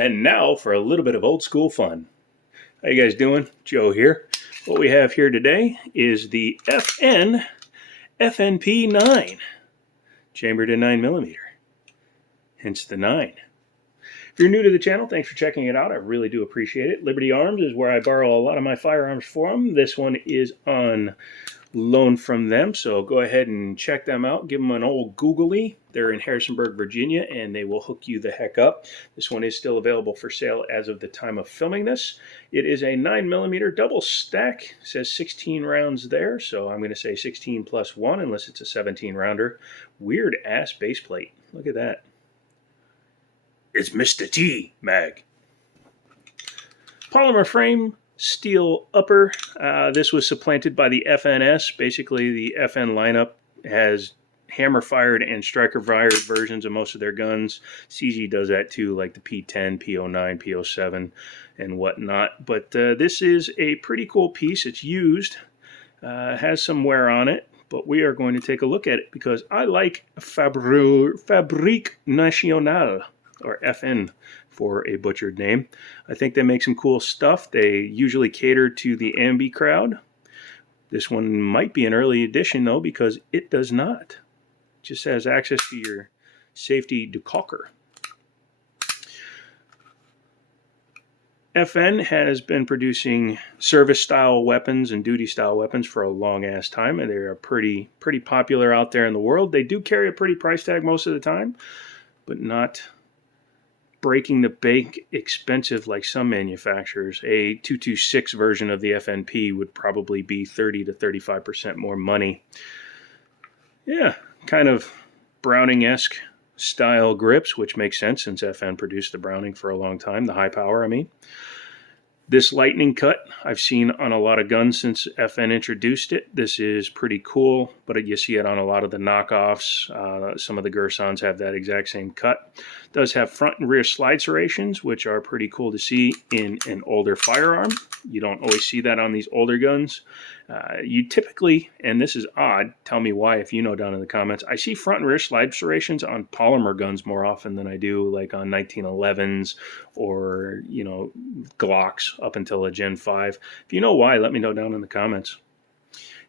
And now for a little bit of old school fun. How you guys doing? Joe here. What we have here today is the FN FNP 9, chambered in 9mm, hence the 9. If you're new to the channel, thanks for checking it out. I really do appreciate it. Liberty Arms is where I borrow a lot of my firearms from. This one is on loan from them, so go ahead and check them out. Give them an old googly. They're in Harrisonburg, Virginia, and they will hook you the heck up. This one is still available for sale as of the time of filming this. It is a 9mm double stack. It says 16 rounds there, so I'm going to say 16 plus 1 unless it's a 17 rounder. Weird ass base plate. Look at that. It's Mr. T mag. Polymer frame, steel upper. This was supplanted by the FNS. Basically, the FN lineup has hammer-fired and striker-fired versions of most of their guns. CZ does that too, like the P10, P09, P07, and whatnot. But this is a pretty cool piece. It's used. Has some wear on it. But we are going to take a look at it because I like Fabrique Nationale, or FN for a butchered name. I think they make some cool stuff. They usually cater to the ambi crowd. This one might be an early edition though, because it does not. It just has access to your safety decocker. FN has been producing service style weapons and duty style weapons for a long ass time, and they are pretty popular out there in the world. They do carry a pretty price tag most of the time, but not breaking the bank expensive like some manufacturers. A 226 version of the FNP would probably be 30 to 35% more money. Yeah, kind of Browning-esque style grips, which makes sense since FN produced the Browning for a long time, the high power, I mean. This lightning cut I've seen on a lot of guns since FN introduced it. This is pretty cool, but you see it on a lot of the knockoffs. Some of the Gersons have that exact same cut. It does have front and rear slide serrations, which are pretty cool to see in an older firearm. You don't always see that on these older guns. You typically, and this is odd, tell me why if you know down in the comments, I see front and rear slide serrations on polymer guns more often than I do like on 1911s or, you know, Glocks up until a Gen 5. If you know why, let me know down in the comments.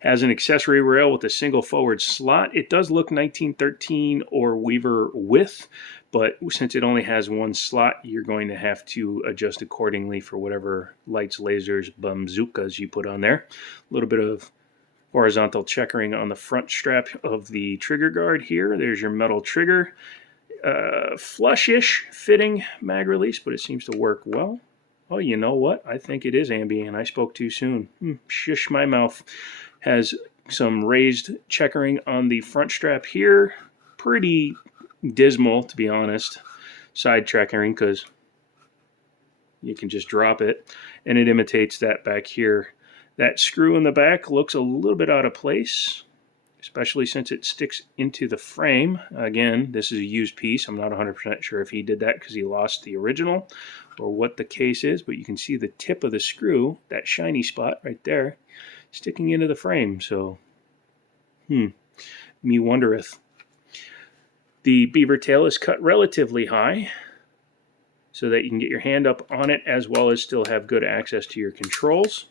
Has an accessory rail with a single forward slot. It does look 1913 or Weaver width, but since it only has one slot, you're going to have to adjust accordingly for whatever lights, lasers, bazookas you put on there. A little bit of horizontal checkering on the front strap of the trigger guard here. There's your metal trigger. Flush-ish fitting mag release, but it seems to work well. Oh, you know what? I think it is ambi, and I spoke too soon. Shush my mouth. Has some raised checkering on the front strap here. Pretty dismal, to be honest. Side checkering, because you can just drop it. And it imitates that back here. That screw in the back looks a little bit out of place, especially since it sticks into the frame. Again, this is a used piece. I'm not 100% sure if he did that because he lost the original or what the case is, but you can see the tip of the screw, that shiny spot right there, sticking into the frame. So, me wondereth. The beaver tail is cut relatively high so that you can get your hand up on it as well as still have good access to your controls.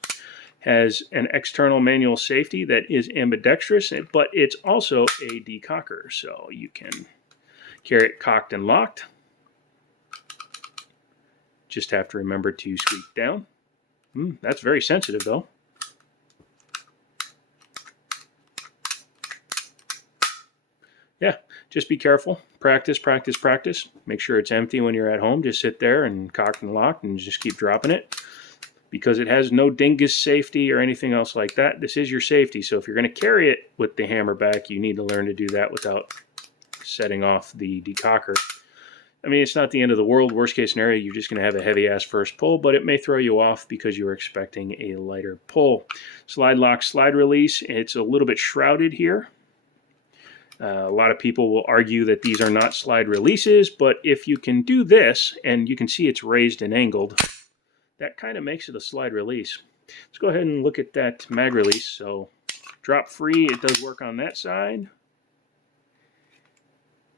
Has an external manual safety that is ambidextrous, but it's also a decocker, so you can carry it cocked and locked. Just have to remember to squeak down. That's very sensitive though. Yeah, just be careful. Practice, practice, practice. Make sure it's empty when you're at home. Just sit there and cocked and locked and just keep dropping it. Because it has no dingus safety or anything else like that. This is your safety. So if you're going to carry it with the hammer back, you need to learn to do that without setting off the decocker. I mean, it's not the end of the world. Worst case scenario, you're just going to have a heavy ass first pull, but it may throw you off because you were expecting a lighter pull. Slide lock, slide release. It's a little bit shrouded here. A lot of people will argue that these are not slide releases, but if you can do this, and you can see it's raised and angled, that kind of makes it a slide release. Let's go ahead and look at that mag release. So drop free, it does work on that side.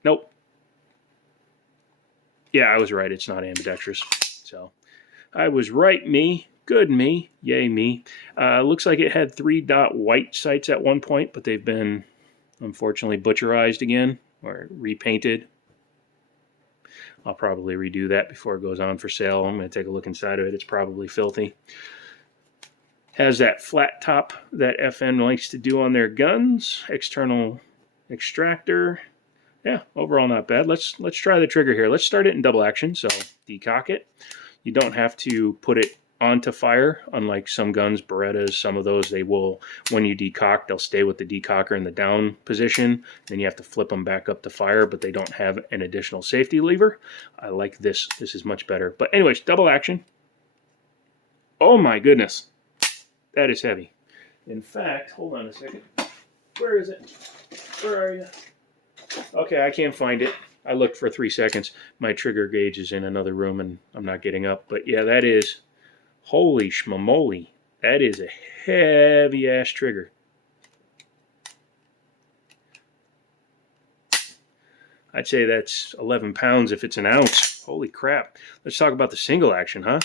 Nope. Yeah, I was right. It's not ambidextrous. So I was right, me. Good me. Yay, me. Looks like it had 3-dot white sights at one point, but they've been, unfortunately, butcherized again or repainted. I'll probably redo that before it goes on for sale. I'm going to take a look inside of it. It's probably filthy. Has that flat top that FN likes to do on their guns. External extractor. Yeah, overall not bad. Let's try the trigger here. Let's start it in double action. So decock it. You don't have to put it onto fire, unlike some guns, Berettas, some of those, they will, when you decock, they'll stay with the decocker in the down position. Then you have to flip them back up to fire, but they don't have an additional safety lever. I like this. This is much better. But anyways, double action. Oh my goodness. That is heavy. In fact, hold on a second. Where is it? Where are you? Okay, I can't find it. I looked for 3 seconds. My trigger gauge is in another room and I'm not getting up. But yeah, that is, holy schmamoli. That is a heavy ass trigger. I'd say that's 11 pounds if it's an ounce. Holy crap. Let's talk about the single action, huh?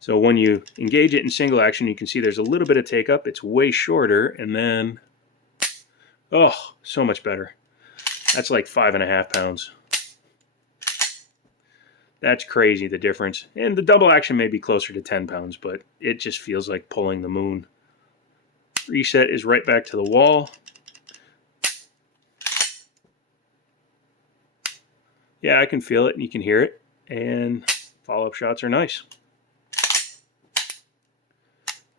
So when you engage it in single action, you can see there's a little bit of take up. It's way shorter, and then, oh, so much better. That's like 5.5 pounds. That's crazy, the difference. And the double action may be closer to 10 pounds, but it just feels like pulling the moon. Reset is right back to the wall. Yeah, I can feel it and you can hear it. And follow-up shots are nice.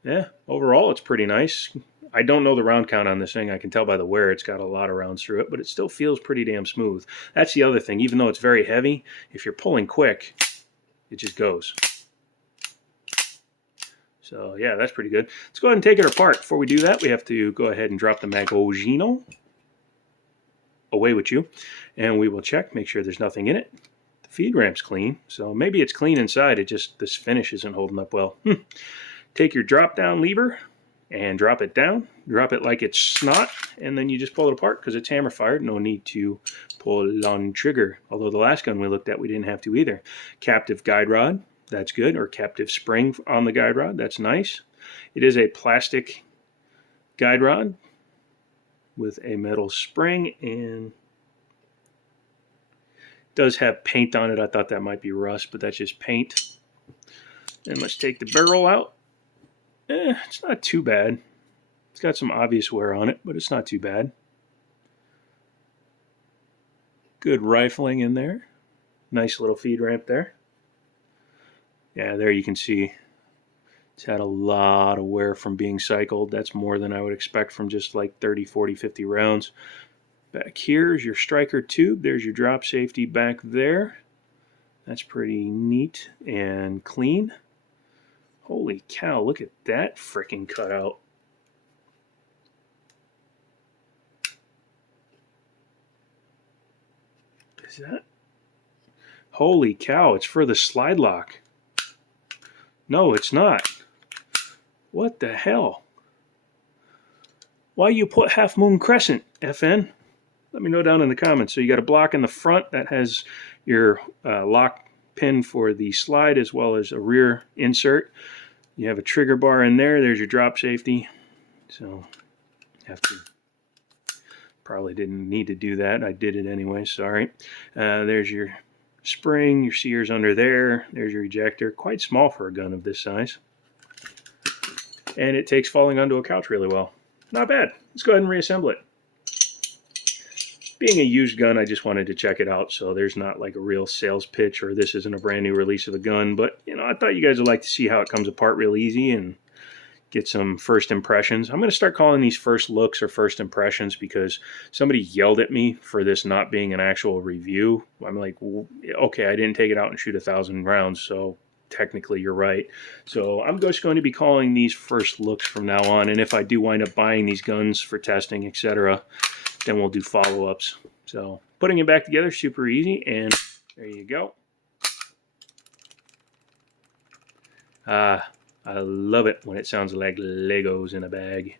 Yeah, overall it's pretty nice. I don't know the round count on this thing. I can tell by the wear it's got a lot of rounds through it, but it still feels pretty damn smooth. That's the other thing. Even though it's very heavy, if you're pulling quick, it just goes. So yeah, that's pretty good. Let's go ahead and take it apart. Before we do that, we have to go ahead and drop the magazino. Away with you. And we will check, make sure there's nothing in it. The feed ramp's clean, so maybe it's clean inside. It just, this finish isn't holding up well. Take your drop down lever and drop it down. Drop it like it's snot, and then you just pull it apart because it's hammer fired. No need to pull on trigger. Although the last gun we looked at, we didn't have to either. Captive guide rod, that's good, or captive spring on the guide rod, that's nice. It is a plastic guide rod with a metal spring, and it does have paint on it. I thought that might be rust, but that's just paint. And let's take the barrel out. It's not too bad. It's got some obvious wear on it, but it's not too bad. Good rifling in there. Nice little feed ramp there. Yeah, there you can see it's had a lot of wear from being cycled. That's more than I would expect from just like 30, 40, 50 rounds. Back here is your striker tube. There's your drop safety back there. That's pretty neat and clean. Holy cow, look at that frickin' cutout. Is that? Holy cow, it's for the slide lock. No, it's not. What the hell? Why you put half moon crescent, FN? Let me know down in the comments. So you got a block in the front that has your lock pin for the slide as well as a rear insert. You have a trigger bar in there. There's your drop safety. So have to, probably didn't need to do that. I did it anyway, sorry. There's your spring, your sears under there. There's your ejector. Quite small for a gun of this size. And it takes falling onto a couch really well. Not bad. Let's go ahead and reassemble it. Being a used gun, I just wanted to check it out, so there's not like a real sales pitch or this isn't a brand new release of a gun, but you know, I thought you guys would like to see how it comes apart real easy and get some first impressions. I'm going to start calling these first looks or first impressions because somebody yelled at me for this not being an actual review. I'm like, well, okay, I didn't take it out and shoot 1,000 rounds, so technically you're right. So I'm just going to be calling these first looks from now on, and if I do wind up buying these guns for testing, etc., then we'll do follow-ups. So putting it back together, super easy, and there you go. I love it when it sounds like Legos in a bag.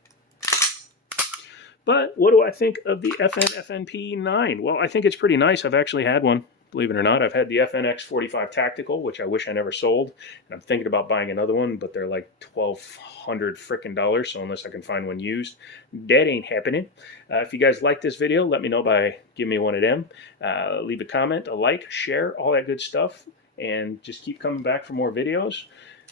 But what do I think of the FN FNP 9? Well, I think it's pretty nice. I've actually had one. Believe it or not, I've had the FN 45 Tactical, which I wish I never sold, and I'm thinking about buying another one, but they're like $1,200 freaking dollars. So unless I can find one used, that ain't happening. If you guys like this video, let me know by giving me one of them. Leave a comment, a like, share, all that good stuff, and just keep coming back for more videos.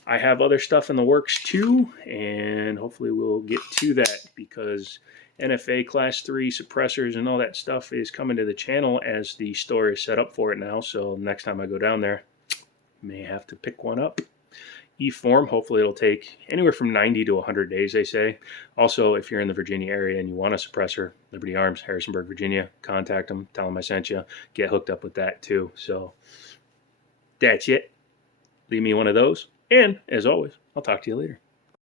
I have other stuff in the works too, and hopefully we'll get to that, because NFA Class 3 suppressors and all that stuff is coming to the channel as the store is set up for it now. So next time I go down there, may have to pick one up. E-form, hopefully it'll take anywhere from 90 to 100 days, they say. Also, if you're in the Virginia area and you want a suppressor, Liberty Arms, Harrisonburg, Virginia, contact them, tell them I sent you, get hooked up with that too. So that's it. Leave me one of those. And as always, I'll talk to you later.